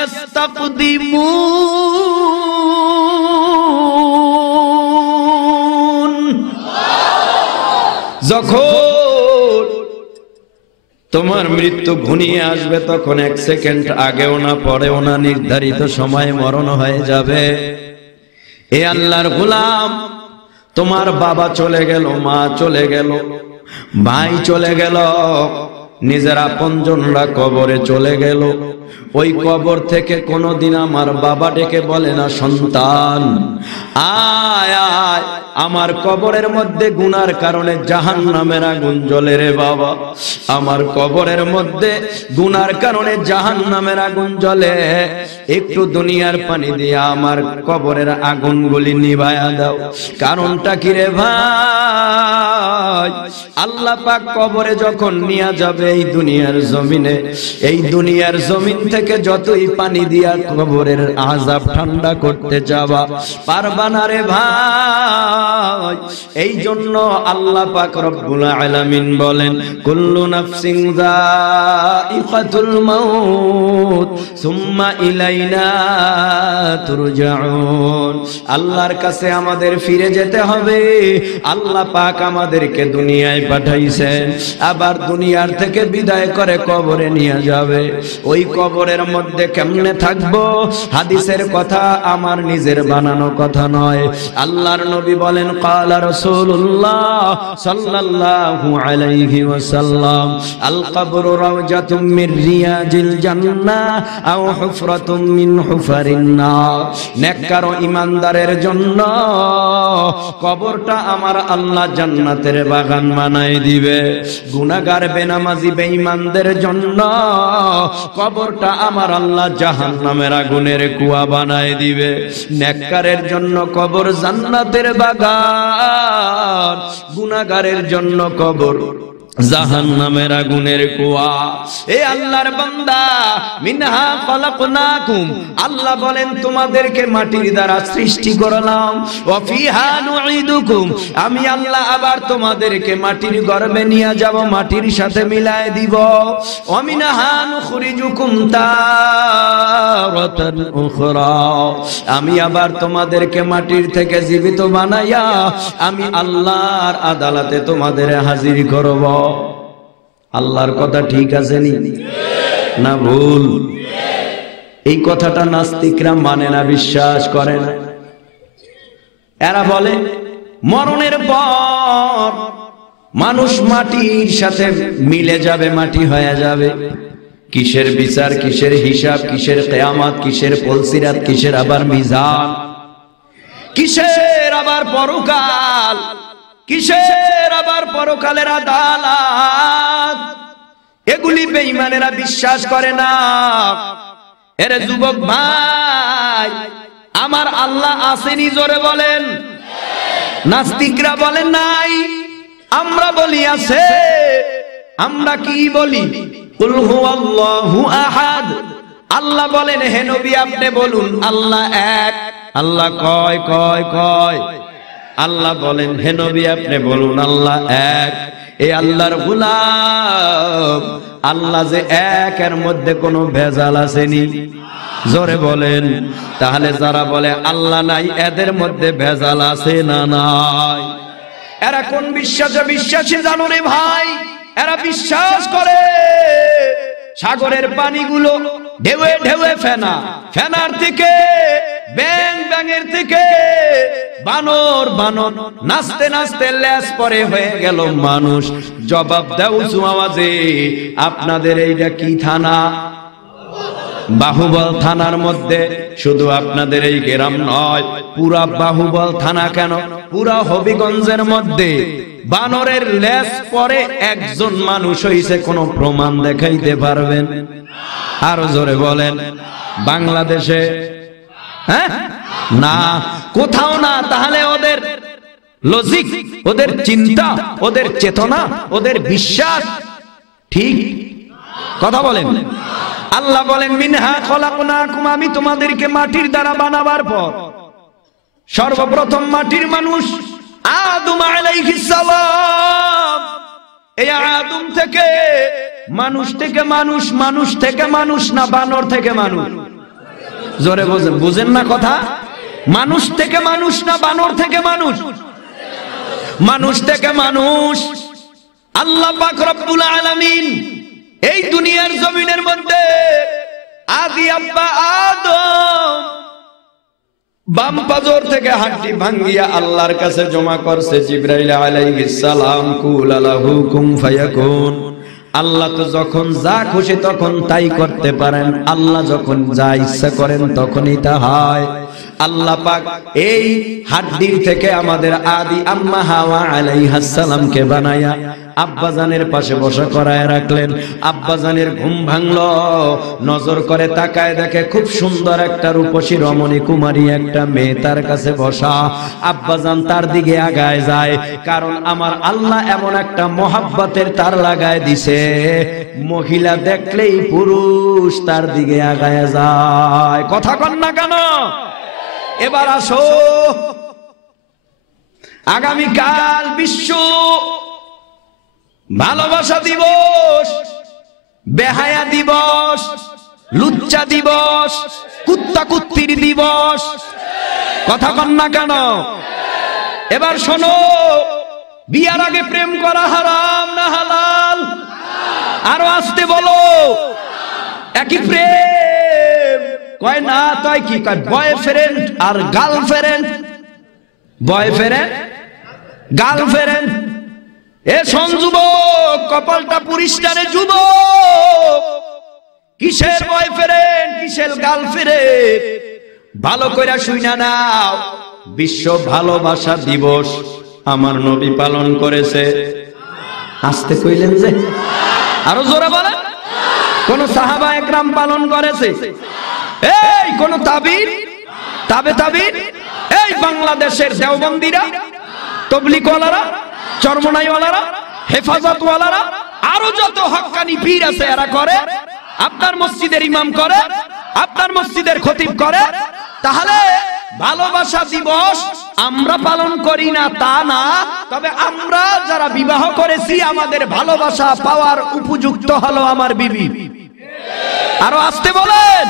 ইস্তাকদিমুন। যখন তোমার মৃত্যু ঘনিয়ে আসবে, তখন এক সেকেন্ড আগেও না পরেও না, নির্ধারিত সময়ে মরণ হয়ে যাবে। এ আল্লাহর গোলাম, তোমার বাবা চলে গেল, মা চলে গেল, ভাই চলে গেল, নিজের আপনজনরা কবরে চলে গেল। ওই কবর থেকে কোনদিন আমার বাবা ডেকে বলে না, সন্তান আয় আয়, আমার কবরের মধ্যে গুনার কারণে জাহান্নামের আগুন জ্বলে রে বাবা, আমার কবরের মধ্যে গুনার কারণে জাহান্নামের আগুন জ্বলে, একটু দুনিয়ার পানি দিয়ে আমার কবরের আগুনগুলি নিভায়া দাও। কারণটা কি রে ভাই? আল্লাহ পাক কবরে যখন নিয়ে যাবে এই দুনিয়ার জমিনে, এই দুনিয়ার জমিন থেকে যতই পানি দিয়া কবরের আযাব ঠান্ডা করতে যাবা, পারবা না রে ভাই। নাই। এই জন্য আল্লাহ পাক রব্বুল আলামিন বলেন কুল্লু নাফসিন যায়িকাতুল মাউত সুম্মা ইলাইনা তুরজাউন। আল্লাহর কাছে আমাদের ফিরে যেতে হবে। আল্লাহ পাক আমাদেরকে দুনিয়ায় পাঠাইছেন, আবার দুনিয়ার থেকে বিদায় করে কবরে নিয়ে যাবে। ওই কবরের মধ্যে কেমনে থাকবো? হাদিসের কথা, আমার নিজের বানানো কথা নয়। আল্লাহর নবী বলেন ক্বালা রাসূলুল্লাহ সাল্লাল্লাহু আলাইহি ওয়াসাল্লাম আল কবরু রাওজাতুম মির রিয়াজিল জান্নাহ আও হুফরাতুম মিন হুফারিন নার। নেককার ও ঈমানদারের জন্য কবরটা আমার আল্লাহ জান্নাতের বাগান বানায় দিবে। গুনাহগার বেনামাজি বেঈমানদের জন্য কবরটা আমার আল্লাহ জাহান্নামের আগুনের কুয়া বানায় দিবে। নেককারের জন্য কবর জান্নাতের বাগান, গুনাহগারের জন্য কবর জাহান্নামের আগুনের কুয়া। এ আল্লাহর বান্দা, মিনহা খলাকনাকুম, আল্লাহ বলেন তোমাদেরকে মাটির দ্বারা সৃষ্টি করলাম। ওয়া ফিহা নুঈদুকুম, আমি আল্লাহ আবার তোমাদেরকে মাটির গর্ভে নিয়ে যাব, মাটির সাথে মিলায় দিব। ওয়া মিনহা নুখরিজুকুম তারাতান উখরা, আমি আবার তোমাদেরকে মাটির থেকে জীবিত বানাইয়া আমি আল্লাহর আদালতে তোমাদের হাজির করব। আল্লাহর কথা ঠিক আছে নি না ভুল? এই কথাটা নাস্তিকরা মানে না, বিশ্বাস করে না। এরা বলে মরণের পর মানুষ মাটির সাথে মিলে যাবে, মাটি হয়ে যাবে। কিসের বিচার, কিসের হিসাব, কিসের কিয়ামত, কিসের পুলসিরাত, কিসের আবার মিজান, কিসের আবার পরকাল, কিসের আবার পরকালের আদালত? এগুলি বেঈমানেরা বিশ্বাস করে না। এরে যুবক ভাই, আমার আল্লাহ আসেনি, জোরে বলেন। নাস্তিকরা বলেন নাই, আমরা বলি আছে। আমরা কি বলি? কুল হুয়াল্লাহু আহাদ। আল্লাহ বলেন হে নবী আপনি বলুন আল্লাহ এক। আল্লাহ কয় কয় কয়। আল্লাহ বলেন হে নবী আপনি বলুন আল্লাহ এক। এই আল্লাহর গোলাম, আল্লাহ যে এক, এর মধ্যে কোনো ভেজাল আসেনি, জোরে বলেন। তাহলে যারা বলে আল্লাহ নাই, এদের মধ্যে ভেজাল আছে না নাই? এরা কোন বিশ্বাসে বিশ্বাসী জানো রে ভাই? এরা বিশ্বাস করে সাগরের পানিগুলো ঢেউয়ে ঢেউয়ে ফেনা, ফেনার থেকে ব্যাং, ব্যাঙের থেকে বানর, বানর নাচতে নাচতে লেজ পরে হয়ে গেল মানুষ। জবাব দাও উঁচু আওয়াজে, আপনাদের এইটা কি থানা? বাহুবল থানার মধ্যে শুধু আপনাদের এই গ্রাম নয়, পুরা বাহুবল থানা কেন, পুরা হবিগঞ্জের মধ্যে বানরের লেজ পরে একজন মানুষ হইছে, কোন প্রমাণ দেখাইতে পারবেন? আরো জোরে বলেন। বাংলাদেশে? হ্যাঁ, না, কোথাও না। তাহলে ওদের লজিক, ওদের চিন্তা, ওদের চেতনা, ওদের বিশ্বাস ঠিক কথা বলেন। আল্লাহ বলেন মিনহা খলাকনাকুম, আমি তোমাদেরকে মাটির দ্বারা বানাবার পর সর্বপ্রথম মাটির মানুষ আদম আলাইহিস সালাম। এই আদম থেকে মানুষ, থেকে মানুষ, মানুষ থেকে মানুষ না বানর থেকে মানুষ? জোরে বুঝেন, বুঝেন না কথা? মানুষ থেকে মানুষ না বানর থেকে মানুষ? মানুষ থেকে মানুষ। আল্লাহ পাক রব্বুল আলামিন এই দুনিয়ার জমিনের মধ্যে আদি আব্বা আদম বাম পাজর থেকে হাড্ডি ভাঙ্গিয়া আল্লাহর কাছে জমা করছে জিবরাইল আলাইহিস সালাম। কুল লাহু কুম ফায়াকুন। আল্লাহ তো যখন যা খুশি তখন তাই করতে পারেন, আল্লাহ যখন যা ইচ্ছা করেন তখনই তা হয়। আল্লাহ পাক এই হাড্ডির থেকে আমাদের আদি আম্মা হাওয়া আলাইহিস সালামকে বানায়া আব্বাজানের পাশে বসা করায় রাখলেন। আব্বাজানের ঘুম ভাঙলো, নজর করে তাকায় দেখে খুব সুন্দর একটা রূপসী রমণী কুমারী একটা মেয়ে তার কাছে বসা। আব্বাজান তার দিকে আগায় যায়, কারণ আমার আল্লাহ এমন একটা মহাব্বতের তার লাগায় দিছে, মহিলা দেখলেই পুরুষ তার দিকে আগায় যায়। কথা কন না কেন? এবার আসো, আগামীকাল বিশ্ব ভালোবাসা দিবস, বেহায়া দিবস, লুচ্চা দিবস, কুত্তা কুত্তির দিবস। কথা কন না কেন? এবার শোনো, বিয়ার আগে প্রেম করা হারাম না হালাল? আরো আসতে বলো। একই প্রেম কয় না, তাই কি কয়? বয়ফ্রেন্ড আর গার্লফ্রেন্ড, বয়ফ্রেন্ড গার্লফ্রেন্ড। এ শোন যুবক, কপালটা পরিষ্কারে যুবক, কিসের বয়ফ্রেন্ড কিসের গার্লফ্রেন্ড ভালো কইরা শুইনা নাও। বিশ্ব ভালোবাসা দিবস আমার নবী পালন করেছে। আসতে কইলেন যে, আরো জোরে বলেন। কোন সাহাবা একরাম পালন করেছে? এই কোন তাবির তাবির? এই বাংলাদেশের দেওবন্দিরা, তবলিগওয়ালারা, চরমনাইওয়ালারা, হেফাজতওয়ালারা, আরো যত হক্কানি পীর আছে এরা করে। আপনার মসজিদের ইমাম করে, আপনার মসজিদের খতিব করে। তাহলে ভালোবাসা দিবস আমরা পালন করি না তা না, তবে আমরা যারা বিবাহ করেছি আমাদের ভালোবাসা পাওয়ার উপযুক্ত হলো আমার বিবি। আরো আসতে বলেন।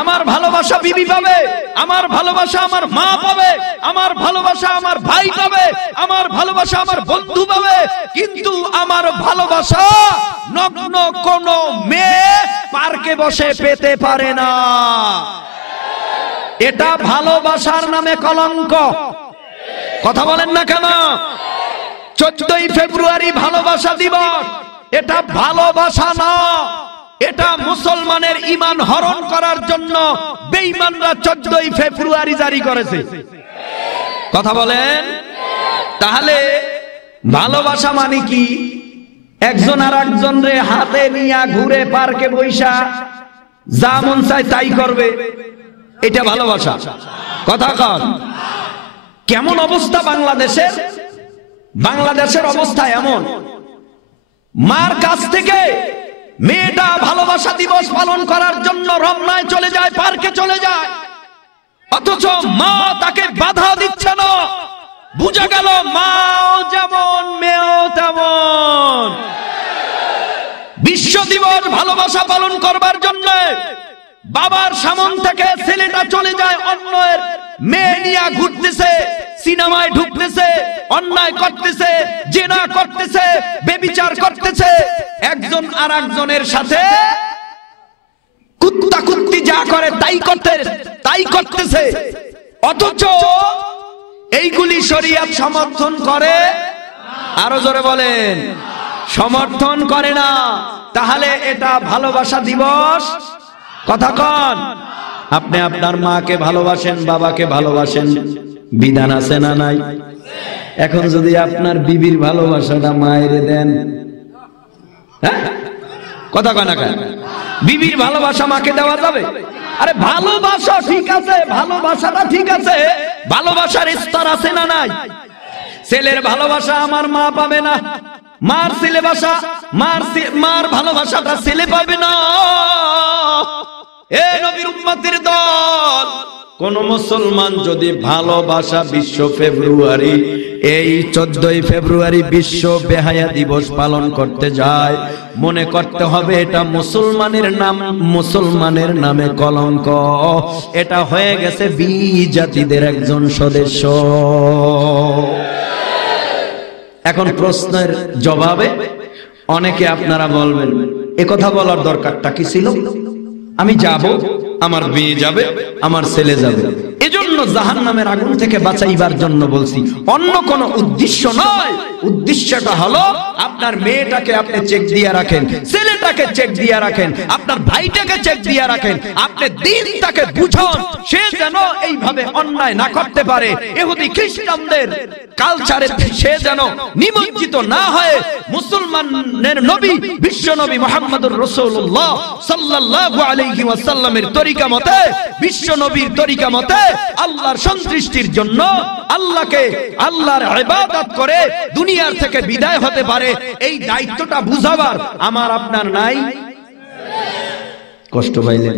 আমার ভালোবাসা বিবি পাবে, আমার ভালোবাসা আমার মা পাবে, আমার ভালোবাসা আমার ভাই পাবে, আমার ভালোবাসা আমার বন্ধু পাবে। কিন্তু আমার ভালোবাসা নগ্ন কোন মেয়ে পার্কে বসে পেতে পারে না। এটা ভালোবাসার নামে কলঙ্ক। কথা বলেন না কেন? 14ই ফেব্রুয়ারি ভালোবাসা দিবস, এটা ভালোবাসা না, এটা মুসলমানের ঈমান হরণ করার জন্য বেঈমানরা 14ই ফেব্রুয়ারি জারি করেছে। কথা বলেন। তাহলে ভালোবাসা মানে কি? একজন আর একজন রে হাতে নিয়া ঘুরে পার্কে বৈশা যা মন চায় তাই করবে, এটা ভালোবাসা? কথা কন। কেমন অবস্থা বাংলাদেশের? বাংলাদেশের অবস্থা এমন, মার কাছ থেকে মেয়েটা ভালোবাসা দিবস পালন করার জন্য রমনায় চলে যায়, পার্কে চলে যায়, অথচ মা তাকে বাধা দিচ্ছে না। বুঝা গেল মাও যেমন মেয়েও তেমন। বিশ্ব দিবস ভালোবাসা পালন করবার জন্য বাবার সামন থেকে ছেলেটা চলে যায়, অন্যের মেয়ে নিয়ে ঘুরতেছে, সিনেমায় ঢুকতেছে, অন্যায় করতেছে, জিনা করতেছে, ব্যভিচার করতেছে, একজন আর একজনের সাথে কুত্তা কুত্তি যা করে তাই করতেছে। অথচ এইগুলি শরীয়ত সমর্থন করে? আরো জোরে বলেন। সমর্থন করে না। তাহলে এটা ভালোবাসা দিবস? কথা কন। আপনি আপনার মাকে ভালোবাসেন, বাবাকে ভালোবাসেন, বিধান আছে না নাই? এখন যদি আপনার বিবির ভালোবাসাটা মায়ের দেন, হ্যাঁ কথা কন না কেন? বিবির ভালোবাসা মাকে দেওয়া যাবে? আরে ভালোবাসা ঠিক আছে, ভালোবাসাটা ঠিক আছে, ভালোবাসার স্তর আছে না নাই? ছেলের ভালোবাসা আমার মা পাবে না, মার ছেলে ভাষা মার ভালোবাসাটা ছেলে পাবে না। এ নবীর উম্মতের দল, কোন মুসলমান যদি ভালোবাসা বিশ্ব ফেব্রুয়ারি, এই 14ই ফেব্রুয়ারি বিশ্ব বেহায়া দিবস পালন করতে যায়, মনে করতে হবে এটা মুসলমানের নামে কলঙ্ক। এটা হয়ে গেছে বিজাতিদের একজন সদস্য। এখন প্রশ্নের জবাবে অনেকে আপনারা বলবেন, এ কথা বলার দরকারটা কি ছিল? আমি যাব, আমার মেয়ে যাবে, আমার ছেলে যাবে, এজন্য জাহান্নামের আগুন থেকে বাঁচাইবার জন্য বলছি, অন্য কোনো উদ্দেশ্য নয়। উদ্দেশ্যটা হলো আপনার মেয়েটাকে আপনি চেক দিয়ে রাখেন, ছেলেটাকে চেক দিয়ে রাখেন, আপনার ভাইটাকে চেক দিয়ে রাখেন, আপনি দিনটাকে বুঝান, সে যেন এইভাবে অন্যায় না করতে পারে, ইহুদি খ্রিস্টানদের কালচারে সে যেন নিমজ্জিত না হয়। মুসলমানের নবী বিশ্ব নবী মুহাম্মদুর রাসূলুল্লাহ সাল্লাল্লাহু আলাইহি ওয়াসাল্লামের তরিকা মতে, বিশ্ব নবীর তরিকা মতে আল্লাহর সন্তুষ্টির জন্য আল্লাহর ইবাদত করে দুনিয়ার থেকে বিদায় হতে পারে, এই দায়িত্বটা বুঝাবার আমার আপনার নাই? কষ্ট পাইলেন?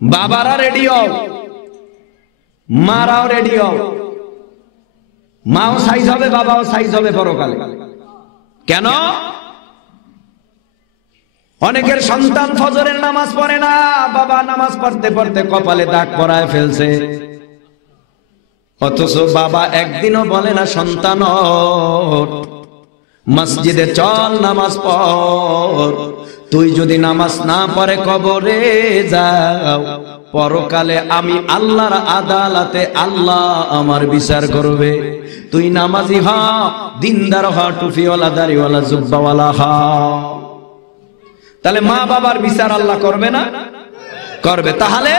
বাবারা রেডি হও, মারাও রেডি হও, মাও সাইজ হবে, বাবাও সাইজ হবে পরকালে। কেন? অনেকের সন্তান ফজরের নামাজ পড়ে না, বাবা নামাজ পড়তে পড়তে কপালে দাগ পরায় ফেলছে, অথচ বাবা একদিনও বলে না সন্তান মসজিদে চল নামাজ পড়। তুই যদি নামাজ না পড়ে কবরে যাও, পরকালে আমি আল্লাহর আদালতে আল্লাহ আমার বিচার করবে। তুই নামাজি হ, দিনদার হ, টুপিওয়ালা দাড়িওয়ালা জুব্বাওয়ালা হ। তাহলে মা বাবার বিচার আল্লাহ করবে না? করবে। তাহলে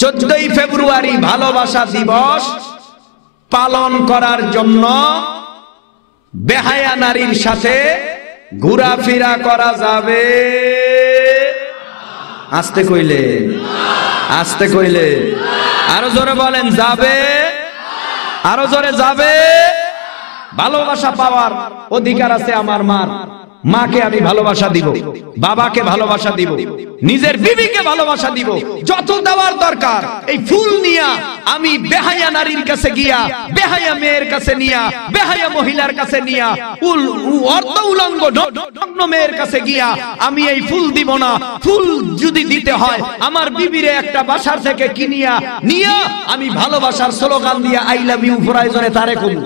14ই ফেব্রুয়ারি ভালোবাসা দিবস পালন করার জন্য বেহায়া নারীর সাথে ঘোরাফেরা করা যাবে? আস্তে কইলে, আস্তে কইলে, আরো জোরে বলেন যাবে, আরো জোরে যাবে। ভালোবাসা পাওয়ার অধিকার আছে আমার মার। মাকে আমি ভালোবাসা দিব, বাবাকে ভালোবাসা দিব, নিজের বিবিকে ভালোবাসা দিব, যত দেওয়ার দরকার। এই ফুল নিয়া আমি বেহায়া নারীর কাছে গিয়া, বেহায়া মেয়ের কাছে নিয়া, বেহায়া মহিলার কাছে নিয়া, অর্ধ উলঙ্গ নগ্ন মেয়ের কাছে গিয়া আমি এই ফুল দিব না। ফুল যদি দিতে হয় আমার বিবিরে একটা বাসার থেকে কিনিয়া নিয়া আমি ভালোবাসার স্লোগান দিয়া আই লাভ ইউ ফরাইজনে তারে কবু।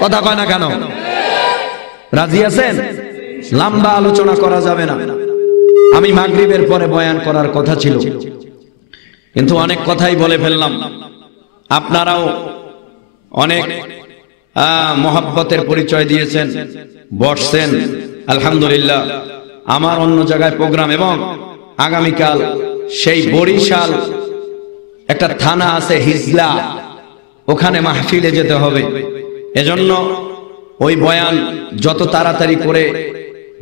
কথা কয় না কেন? রাজি আছেন? লম্বা আলোচনা করা যাবে না। আমি মাগরিবের পরে বয়ান করার কথা ছিল, কিন্তু অনেক কথাই বলে ফেললাম। আপনারাও অনেক মহব্বতের পরিচয় দিয়েছেন, বসছেন, আলহামদুলিল্লাহ। আমার অন্য জায়গায় প্রোগ্রাম, এবং আগামীকাল সেই বরিশাল একটা থানা আছে হিজলা, ওখানে মাহফিলে যেতে হবে। এজন্য ওই বয়ান যত তাড়াতাড়ি করে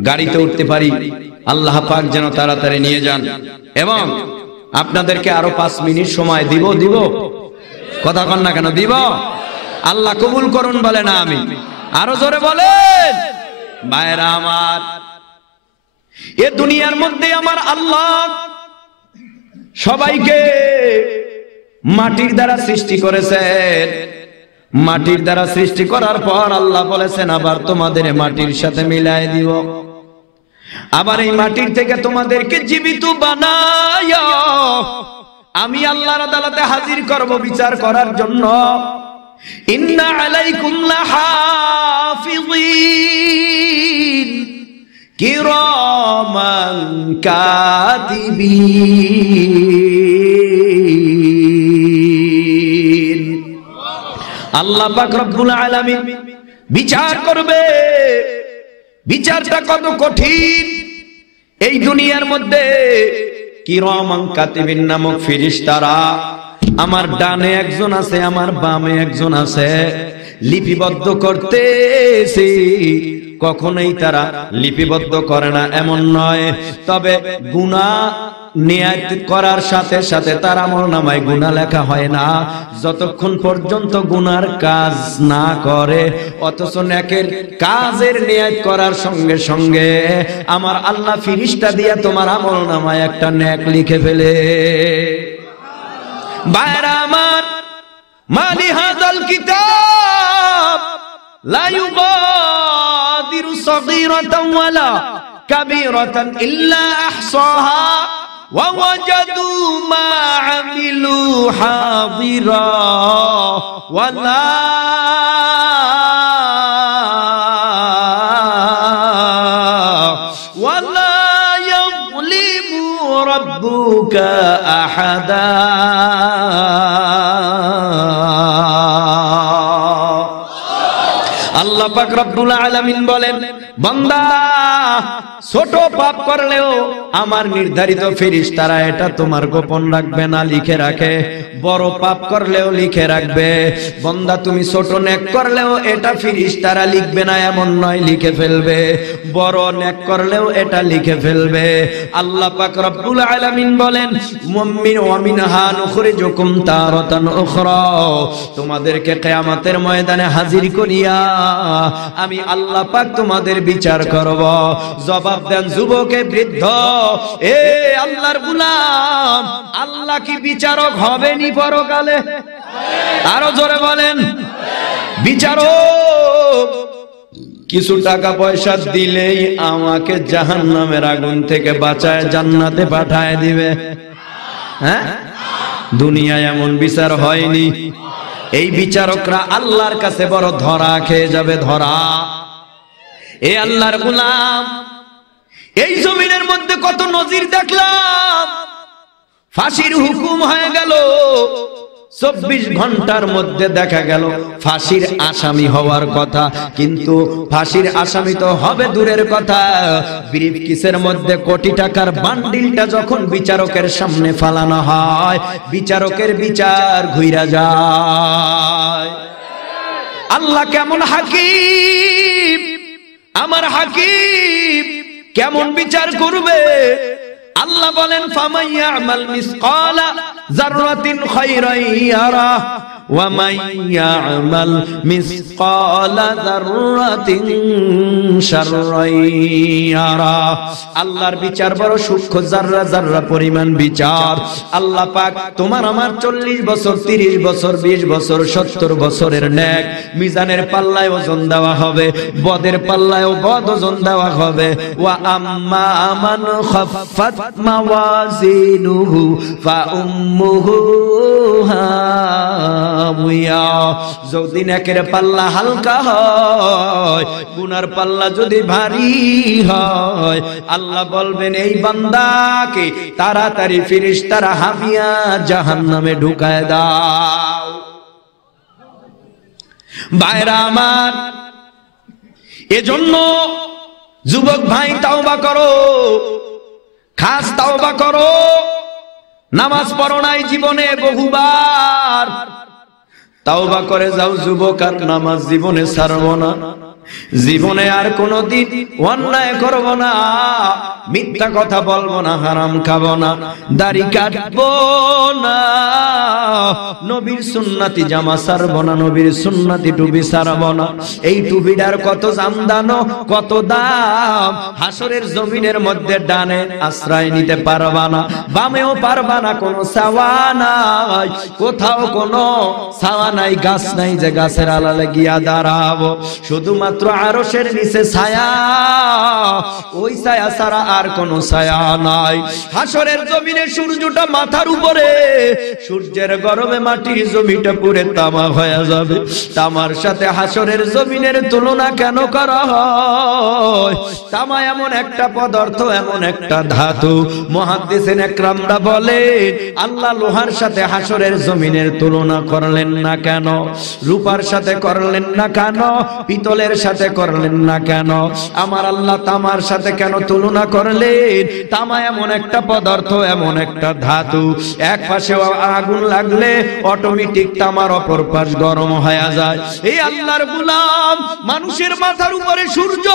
গাড়িতে উঠতে পারি আল্লাহ পাক যেন তাড়াতাড়ি নিয়ে যান। এবং আপনাদেরকে আরো 5 মিনিট সময় দিব। কথা কন না কেন? দিব। আল্লাহ কবুল করুন বলে না আমি? আরো জোরে বলেন। ভাইরা আমার, এ দুনিয়ার মধ্যে আমার আল্লাহ সবাইকে মাটির দ্বারা সৃষ্টি করেছেন। মাটির দ্বারা সৃষ্টি করার পর আল্লাহ বলেছেন আবার তোমাদের মাটির সাথে মিলাই দিব, আবার এই মাটির থেকে তোমাদেরকে জীবিত বানায়া আমি আল্লাহর আদালতে হাজির করব বিচার করার জন্য। ইন্না আলাইকুম লাহাফিযিন কিরামান কাতিবিন। আল্লাহ পাক রব্বুল আলামিন বিচার করবে। বিচারটা কত কঠিন! এই দুনিয়ার মধ্যে কিরামান কাতিবিন নামক ফেরেশতারা, আমার ডানে একজন আছে, আমার বামে একজন আছে, লিপিবদ্ধ করতেছে। কখনোই তারা লিপিবদ্ধ করে না এমন নয়, তবে গুনাহ নিয়ত করার সাথে সাথে তার আমলনামায় গুনাহ লেখা হয় না যতক্ষণ পর্যন্ত গুনার কাজ না করে। অথচ নেকের কাজের নিয়ত করার সঙ্গে সঙ্গে আমার আল্লাহ ফেরেশতা দিয়া তোমার আমলনামায় একটা নেক লিখে ফেলে। ভাইরা আমার, মালি হাযাল কিতাব লা ইউগাদিরু সাগীরাতান ওয়ালা কাবীরাতান ইল্লা আহসাহা ওয়া ওয়াজাদু মা আমিলু হাদিরা ওয়ালা ইয়াযলিমু রাব্বুকা আহাদা। আল্লাহ পাক রব্বুল আলামিন বলেন, বান্দা ছোট পাপ করলেও আমার নির্ধারিত ফেরেশতারা এটা তোমার গোপন রাখবে না, লিখে রাখে। বড় পাপ করলেও লিখে রাখবে। বান্দা তুমি ছোট নেক করলেও এটা ফেরেশতারা লিখবে না এমন নয়, লিখে ফেলবে। বড় নেক করলেও এটা লিখে ফেলবে। আল্লাহ পাক রব্বুল আলামিন বলেন, মুমিন ওয়া মিনহা নুখরিজুকুম তারাতান উখরা, তোমাদেরকে কিয়ামতের ময়দানে হাজির করিয়া আমি আল্লাহ পাক তোমাদের বিচার করব। জবাব দেন যুবকে বৃদ্ধ, এ আল্লাহর গোলাম, আল্লাহ কি বিচারক হবেনি পরকালে? আরো জোরে বলেন, বিচারক। কিছু টাকা পয়সা দিলেই আমাকে জাহান্নামের আগুন থেকে বাঁচায় জান্নাতে পাঠায় দিবে। হ্যাঁ, দুনিয়ায় এমন বিচার হয়নি। এই বিচারকরা আল্লাহর কাছে বড় ধরা খেয়ে যাবে, ধরা। এ আল্লাহর গোলাম, এই জমিনের মধ্যে কত নজির দেখলাম। ফাঁসির হুকুম হয়ে গেল, 24 ঘন্টার মধ্যে দেখা গেল ফাঁসির আসামি হওয়ার কথা, কিন্তু ফাঁসির আসামি তো হবে দূরের কথা, ব্রিফকেসের মধ্যে কোটি টাকার বান্ডিলটা যখন বিচারকের সামনে ফালানো হয়, বিচারকের বিচার ঘুইরা যায়। আল্লাহ কেমন হাকিম, আমার হাকিম কেমন বিচার করবে। আল্লাহ বলেন, ফামান ইয়ামাল মিসকালা যাররাতিন খায়রান ইয়ারা ওয়া মান ইয়ামাল মিসকালা যাররাতিন শাররান ইয়ারা। আল্লাহর বিচার বড় সূক্ষ্ম, যাররা যাররা পরিমাণ বিচার। আল্লাহ পাক তোমার আমার 40 বছর, 30 বছর, 20 বছর, 70 বছরের নেক মিজানের পাল্লায় ওজন দেওয়া হবে, বদের পাল্লায় বদ ওজন দেওয়া হবে। ওয়া আম্মা মান খাফফাত মাওয়াজিনুহু ফাউম্মুহু হাওয়া। যদি নেকের পাল্লা হালকা হয়, গুনার পাল্লা যদি ভারী হয়, আল্লাহ বলবেন এই বান্দাকে তাড়াতাড়ি ফেরেশতারা হাবিয়া জাহান্নামে ঢুকায় দাও। ভাইরা আমার, এজন্য যুবক ভাই তাওবা করো, খাস তাওবা করো। নামাজ পড়ো নাই জীবনে বহুবার, তাওবা করে যাও যুবক, আর নামাজ জীবনে ছাড়বো না, জীবনে আর কোনদিন অন্যায় করব না, মিথ্যা কথা বলবো না, হারাম খাবো না, দাড়ি কাটবো না, নবীর সুন্নতি জামা ছাড়বো না, নবীর সুন্নতি টুপি ছাড়বো না। এই টুপিটার কত জামদানো, কত দাম। হাসরের জমিনের মধ্যে ডানে আশ্রয় নিতে পারবা না, বামেও পারবা না, কোনো ছাওয়া নাই, কোথাও কোনো ছাওয়া নাই, গাছ নাই যে গাছের আড়ালে গিয়া দাঁড়াবো। শুধুমাত্র আরশের নিচে ছায়া, ওই ছায়া ছাড়া আর কোনো ছায়া নাই। হাসরের জমিনে সূর্যটা মাথার উপরে, সূর্যের গরমে মাটির জমিটা পুরে তামা হয়ে যাবে। তামার সাথে হাসরের জমিনের তুলনা কেন করা হয়? তামা এমন একটা পদার্থ, এমন একটা ধাতু, মুহাদ্দিসিন একরামরা বলেন আল্লাহ লোহার সাথে হাসরের জমিনের তুলনা করলেন না কেন? রূপার সাথে করলেন না কেন? পিতলের সাথে করলেন না কেন? আমার আল্লাহ তামার সাথে কেন তুলনা করলেন? তামা এমন একটা পদার্থ, এমন একটা ধাতু, এক পাশে আগুন লাগলে অটোমেটিক তামার অপর পাশ গরম হয়ে যায়। এই আল্লাহর গোলাম, মানুষের মাথার উপরে সূর্য,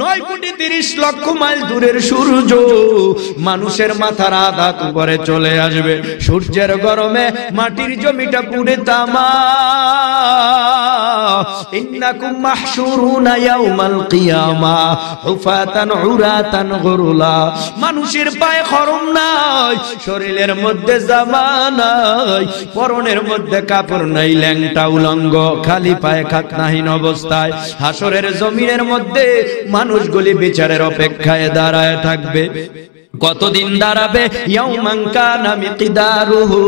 9,30,00,000 মাইল দূরের সূর্য, মানুষের মাথার আধা উপরে চলে আসবে। সূর্যের গরমে মাটির জমিটা পুড়ে তামা। ইন্নাকুম মাহশুরুনা ইয়াউমাল কিয়ামা হুফাতান উরাতান গুরুলা। মানুষের পায়ে খরম নাই, শরীরের মধ্যে জামা নাই, পরনের মধ্যে কাপড় নাই, ল্যাংটা উলঙ্গ খালি পায়ে খাতনাহীন অবস্থায় হাসরের জমিনের মধ্যে মানুষগুলি বিচারের অপেক্ষায় দাঁড়ায় থাকবে। কতদিন দাঁড়াবে? ইয়াউমান কানা মিকদারুহু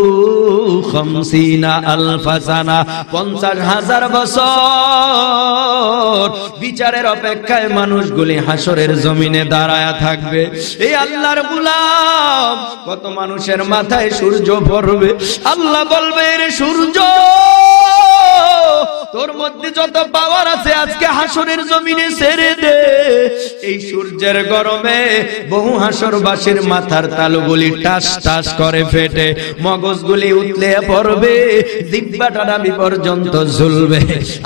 50,000 সানা, 50,000 বছর বিচারের অপেক্ষায় মানুষগুলি হাসরের জমিনে দাঁড়ায়া থাকবে। এই আল্লাহর গোলাম, কত মানুষের মাথায় সূর্য পড়বে। আল্লাহ বলবে, রে সূর্য, তোর মধ্যে যত পাওয়ার আছে আজকে হাসরের জমিনে ছেড়ে দে। এই সূর্যের গরমে বহু হাসরবাসীর মাথার তালুগুলি টাস টাস করে ফেটে, মগজগুলি উতলে পড়বে, জিহ্বাটা নাভি পর্যন্ত ঝুলবে।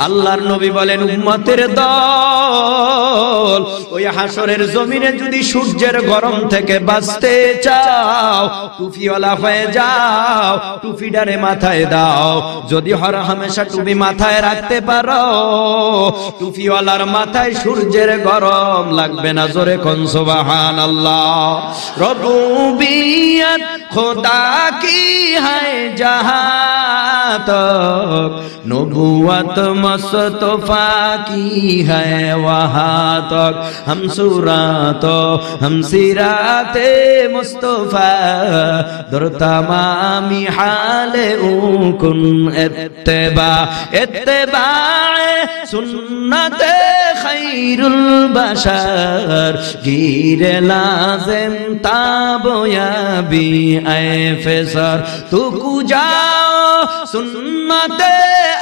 আল্লাহর নবী বলেন, উম্মতের দল, দল, ওই হাসরের জমিনে যদি সূর্যের গরম থেকে বাঁচতে চাও, টুপিওয়ালা হয়ে যাও, টুপিটারে মাথায় দাও। যদি হর হামেশা টুপি মাথায় রাখতে পারো, টুপিওয়ালার মাথায় সূর্যের গরম লাগবে না। জোরে কোন সুবহানাল্লাহ। রবুবিয়ত খোদা কি है जहां तक, नबुवत मुस्तफा की है वहां तक, हम सूरत हम सिराते मुस्तफा दर तमामी हाले उकुन इत्तिबा इत्तिबा सुन्नते खैरुल बशर गिरे लाजिम ताबयाबी ऐ फेसर तू कुजाओ सुन्नते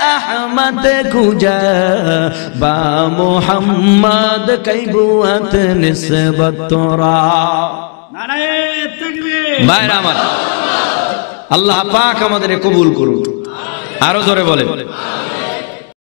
अहमद कुजा बा मुहम्मद कैबुअत निस्बत तोरा। नारे तकबीर। भाई रामन, अल्लाह पाक हमारे कबूल करूँ। आरो जोरे बोले।